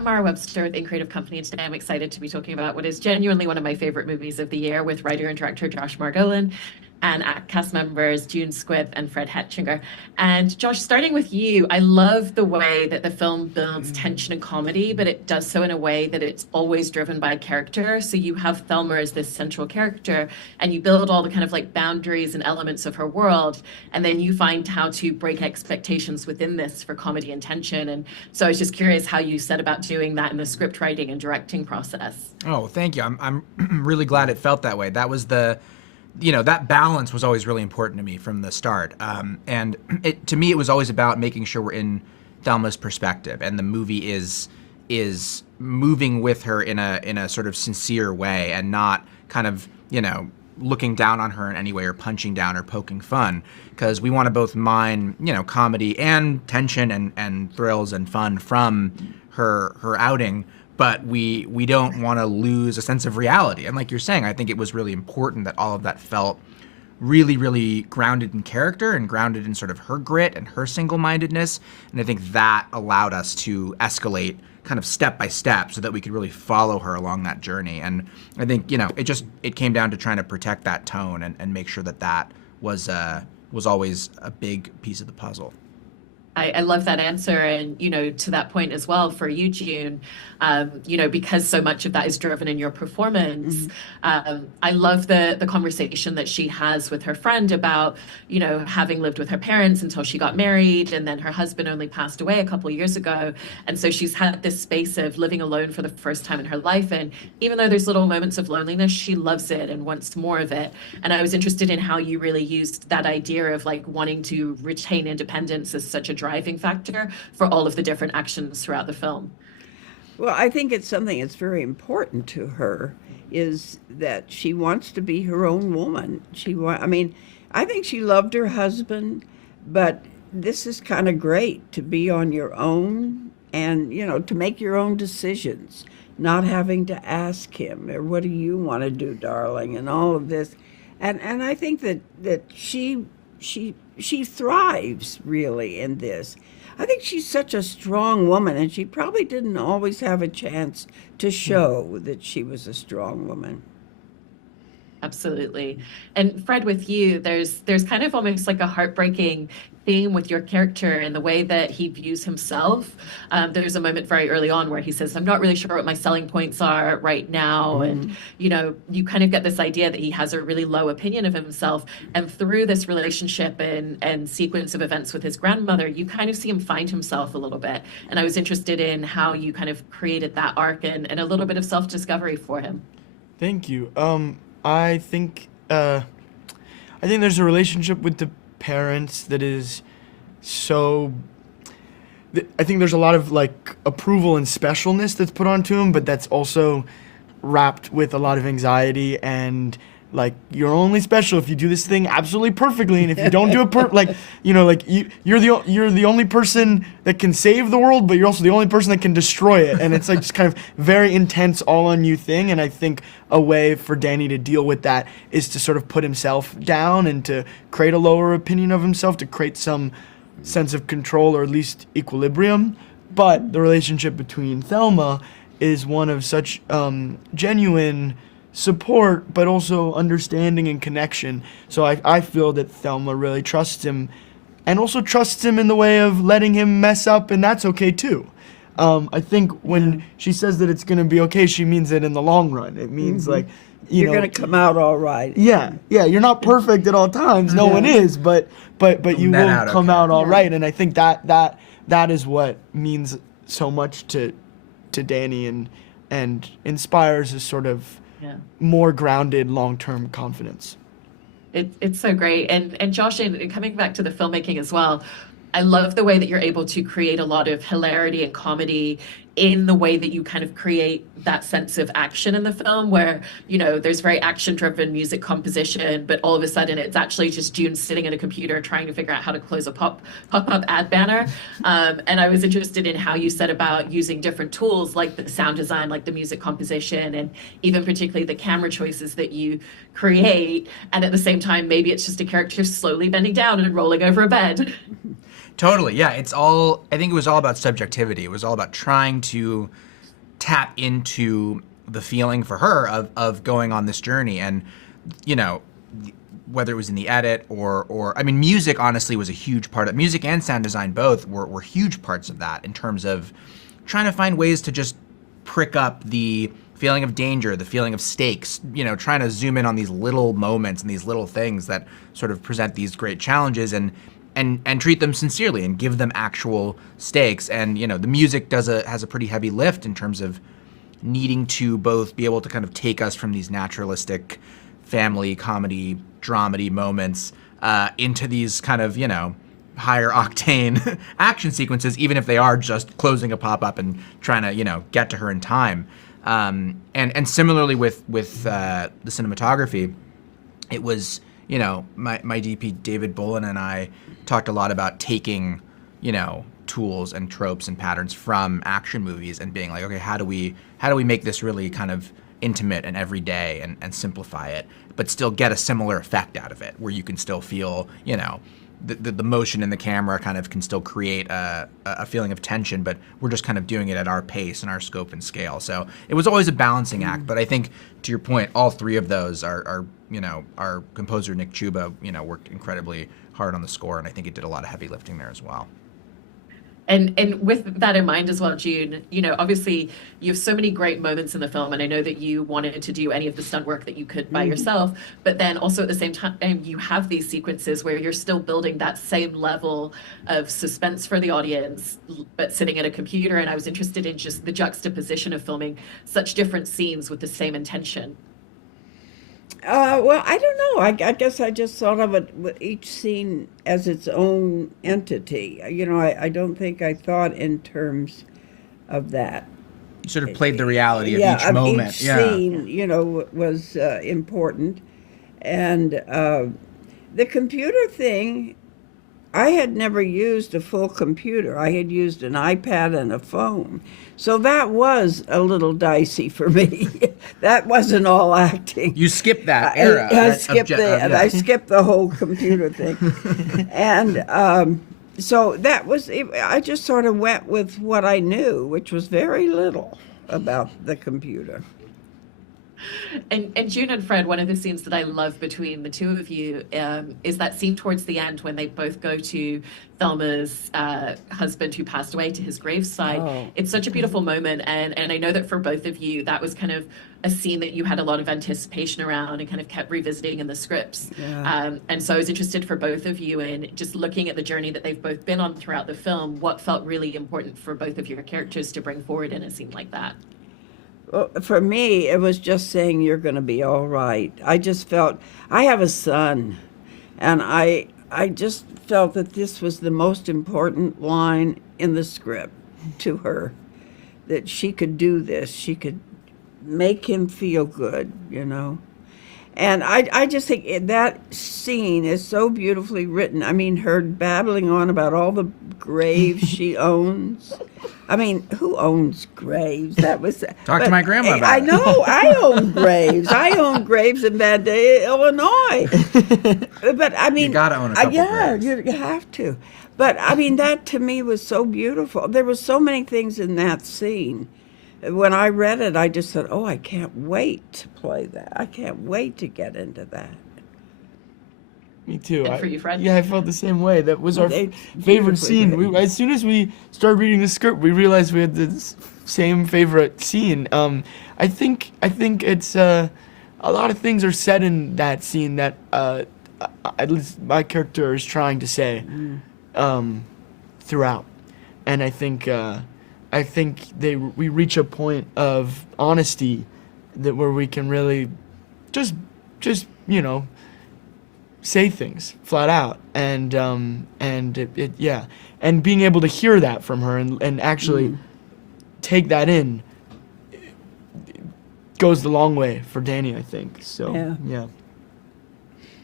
I'm Mara Webster with In Creative Company, and today I'm excited to be talking about what is genuinely one of my favorite movies of the year with writer and director Josh Margolin and cast members June Squibb and Fred Hechinger. And Josh, starting with you, I love the way that the film builds tension and comedy, but it does so in a way that it's always driven by character. So you have Thelma as this central character, and you build all the kind of like boundaries and elements of her world, and then you find how to break expectations within this for comedy and tension. And so I was just curious how you set about doing that in the script writing and directing process. Oh, thank you. I'm really glad it felt that way. That was that balance was always really important to me from the start. And to me, it was always about making sure we're in Thelma's perspective, and the movie is moving with her in a sort of sincere way, and not kind of looking down on her in any way, or punching down or poking fun, because we want to both mine comedy and tension and thrills and fun from her outing. But we don't want to lose a sense of reality. And like you're saying, I think it was really important that all of that felt really, really grounded in character and grounded in sort of her grit and her single-mindedness. And I think that allowed us to escalate kind of step by step so that we could really follow her along that journey. And I think, it came down to trying to protect that tone and make sure that was always a big piece of the puzzle. I love that answer. And, to that point as well for you, June, because so much of that is driven in your performance. I love the conversation that she has with her friend about, having lived with her parents until she got married, and then her husband only passed away a couple of years ago. And so she's had this space of living alone for the first time in her life. And even though there's little moments of loneliness, she loves it and wants more of it. And I was interested in how you really used that idea of like wanting to retain independence as such a driving factor for all of the different actions throughout the film. Well, I think it's something that's very important to her, is that she wants to be her own woman. I think she loved her husband, but this is kind of great to be on your own and, to make your own decisions, not having to ask him, or what do you want to do, darling, and all of this. And I think that she thrives really in this. I think she's such a strong woman, and she probably didn't always have a chance to show that she was a strong woman. Absolutely. And Fred, with you, there's kind of almost like a heartbreaking theme with your character and the way that he views himself. There's a moment very early on where he says, I'm not really sure what my selling points are right now. And, you kind of get this idea that he has a really low opinion of himself. And through this relationship and sequence of events with his grandmother, you kind of see him find himself a little bit. And I was interested in how you kind of created that arc and a little bit of self-discovery for him. Thank you. I think there's a relationship with the parents that is so. I think there's a lot of like approval and specialness that's put onto him, but that's also wrapped with a lot of anxiety and like, you're only special if you do this thing absolutely perfectly, and if you don't do it you're the only person that can save the world, but you're also the only person that can destroy it, and it's like just kind of very intense all on you thing. And I think a way for Danny to deal with that is to sort of put himself down and to create a lower opinion of himself, to create some sense of control or at least equilibrium. But the relationship between Thelma is one of such genuine support, but also understanding and connection. So I feel that Thelma really trusts him, and also trusts him in the way of letting him mess up, and that's okay too. I think when she says that it's going to be okay, she means it in the long run. It means like, you're going to come out all right. Yeah, you're not perfect at all times. No one is, but you will come out all right. And I think that is what means so much to Danny and inspires a sort of more grounded long-term confidence. It's so great. And Josh, and coming back to the filmmaking as well, I love the way that you're able to create a lot of hilarity and comedy in the way that you kind of create that sense of action in the film, where, there's very action-driven music composition, but all of a sudden it's actually just June sitting at a computer trying to figure out how to close a pop-up ad banner. And I was interested in how you said about using different tools like the sound design, like the music composition, and even particularly the camera choices that you create. And at the same time, maybe it's just a character slowly bending down and rolling over a bed. Totally, yeah. I think it was all about subjectivity. It was all about trying to tap into the feeling for her of going on this journey. And, you know, whether it was in the edit or I mean, music honestly was a huge part of music and sound design. Both were huge parts of that in terms of trying to find ways to just prick up the feeling of danger, the feeling of stakes, you know, trying to zoom in on these little moments and these little things that sort of present these great challenges and treat them sincerely and give them actual stakes. And, you know, the music has a pretty heavy lift in terms of needing to both be able to kind of take us from these naturalistic family comedy dramedy moments into these kind of, you know, higher octane action sequences, even if they are just closing a pop-up and trying to, you know, get to her in time. And similarly with the cinematography, it was, you know, my DP David Bullen and I talked a lot about taking, you know, tools and tropes and patterns from action movies and being like, okay, how do we make this really kind of intimate and everyday and simplify it, but still get a similar effect out of it, where you can still feel, you know, the motion in the camera kind of can still create a feeling of tension, but we're just kind of doing it at our pace and our scope and scale. So it was always a balancing act. But I think, to your point, all three of those are you know, our composer Nick Chuba, you know, worked incredibly hard on the score, and I think it did a lot of heavy lifting there as well. And with that in mind as well, June, you know, obviously you have so many great moments in the film, and I know that you wanted to do any of the stunt work that you could by yourself, but then also at the same time, you have these sequences where you're still building that same level of suspense for the audience, but sitting at a computer. And I was interested in just the juxtaposition of filming such different scenes with the same intention. Well, I don't know. I guess I just thought of it with each scene as its own entity. You know, I don't think I thought in terms of that. You sort of played the reality of Yeah, each moment. Each scene, you know, was important. And the computer thing, I had never used a full computer. I had used an iPad and a phone. So that was a little dicey for me. That wasn't all acting. You skipped that era. I skipped the whole computer thing. And so that was, I just sort of went with what I knew, which was very little about the computer. And June and Fred, one of the scenes that I love between the two of you is that scene towards the end when they both go to Thelma's husband who passed away, to his graveside. Oh. It's such a beautiful moment, and I know that for both of you, that was kind of a scene that you had a lot of anticipation around and kind of kept revisiting in the scripts. Yeah. And so I was interested for both of you in just looking at the journey that they've both been on throughout the film, what felt really important for both of your characters to bring forward in a scene like that. Well, for me, it was just saying you're going to be all right. I just felt, I have a son, and I just felt that this was the most important line in the script to her, that she could do this. She could make him feel good, you know. And I just think that scene is so beautifully written. I mean, her babbling on about all the graves she owns. I mean, who owns graves? That was Talk to my grandma about I it. know. I own graves. I own graves in Bad Day, Illinois. But I mean, You gotta own a couple yeah, graves. you have to. But I mean, that to me was so beautiful. There were so many things in that scene. When I read it, I just said, "Oh, I can't wait to play that. I can't wait to get into that." Me too. And for you, Fred? Yeah, I felt the same way. That was our They favorite beautifully scene. did. As soon as we started reading the script, we realized we had the same favorite scene. I think it's a lot of things are said in that scene that at least my character is trying to say throughout, and I think we reach a point of honesty that where we can really just you know, say things flat out, and yeah, and being able to hear that from her and actually take that in goes the long way for Danny, I think. So yeah.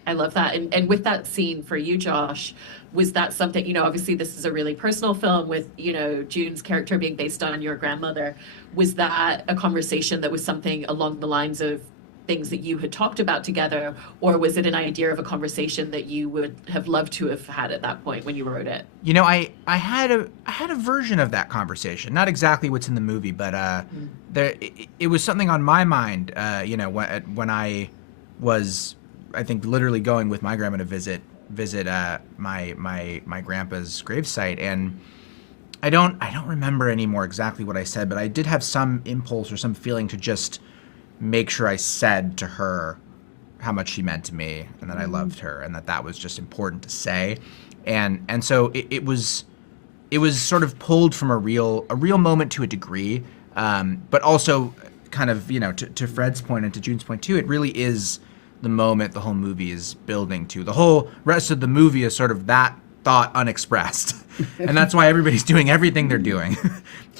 I love that. And with that scene for you, Josh, was that something, you know, obviously this is a really personal film with, you know, June's character being based on your grandmother. Was that a conversation that was something along the lines of things that you had talked about together, or was it an idea of a conversation that you would have loved to have had at that point when you wrote it? You know, I had a version of that conversation, not exactly what's in the movie, but it was something on my mind. You know, when I was, I think, literally going with my grandma to visit my grandpa's gravesite, and I don't remember anymore exactly what I said, but I did have some impulse or some feeling to just make sure I said to her how much she meant to me and that I loved her and that was just important to say. And so it was sort of pulled from a real moment to a degree, but also kind of, you know, to Fred's point and to June's point too, it really is the moment the whole movie is building to. The whole rest of the movie is sort of that thought unexpressed. And that's why everybody's doing everything they're doing.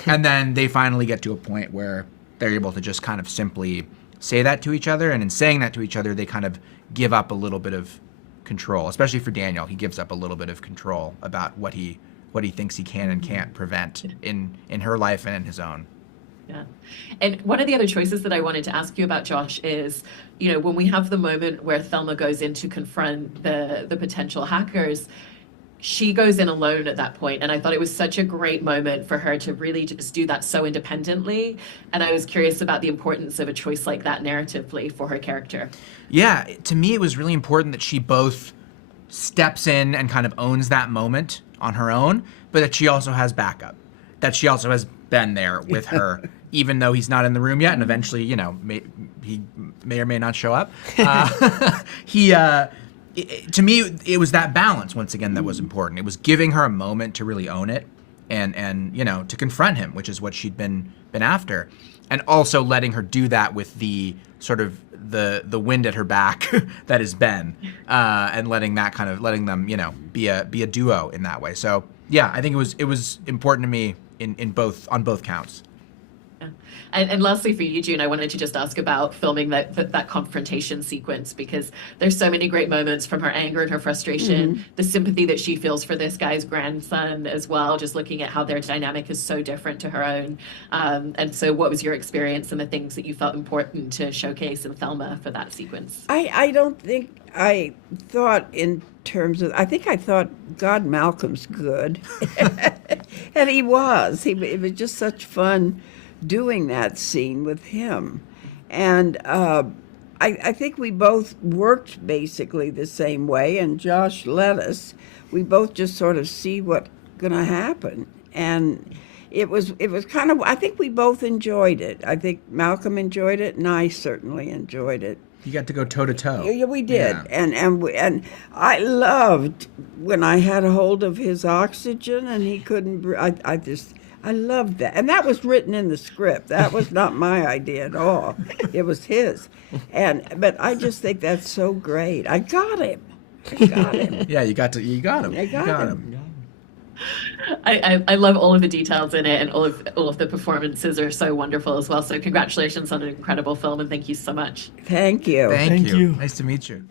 And then they finally get to a point where they're able to just kind of simply say that to each other. And in saying that to each other, they kind of give up a little bit of control, especially for Daniel. He gives up a little bit of control about what he thinks he can and can't prevent in her life and in his own. Yeah. And one of the other choices that I wanted to ask you about, Josh, is, you know, when we have the moment where Thelma goes in to confront the potential hackers, she goes in alone at that point, and I thought it was such a great moment for her to really just do that so independently. And I was curious about the importance of a choice like that narratively for her character. Yeah, to me it was really important that she both steps in and kind of owns that moment on her own, but that she also has backup, that she also has been there with her, even though he's not in the room yet, and eventually, you know, he may or may not show up. To me, it was that balance, once again, that was important. It was giving her a moment to really own it and you know, to confront him, which is what she'd been after. And also letting her do that with the sort of the wind at her back that is Ben, and letting them, you know, be a duo in that way. So yeah, I think it was important to me on both counts. Yeah. And lastly, for you, June, I wanted to just ask about filming that confrontation sequence, because there's so many great moments from her anger and her frustration, the sympathy that she feels for this guy's grandson as well, just looking at how their dynamic is so different to her own. And so what was your experience and the things that you felt important to showcase in Thelma for that sequence? I don't think I thought in terms of, I think I thought, God, Malcolm's good. And he was. It was just such fun doing that scene with him. And I think we both worked basically the same way, and Josh let us. We both just sort of see what's going to happen. And it was kind of, I think we both enjoyed it. I think Malcolm enjoyed it, and I certainly enjoyed it. You got to go toe to toe. Yeah, we did. Yeah. And I loved when I had a hold of his oxygen and he couldn't breathe. I loved that. And that was written in the script. That was not my idea at all. It was his. But I just think that's so great. I got him. Yeah, you got him. I got him. I love all of the details in it, and all of the performances are so wonderful as well. So congratulations on an incredible film, and thank you so much. Thank you. Thank Thank you. you. Nice to meet you.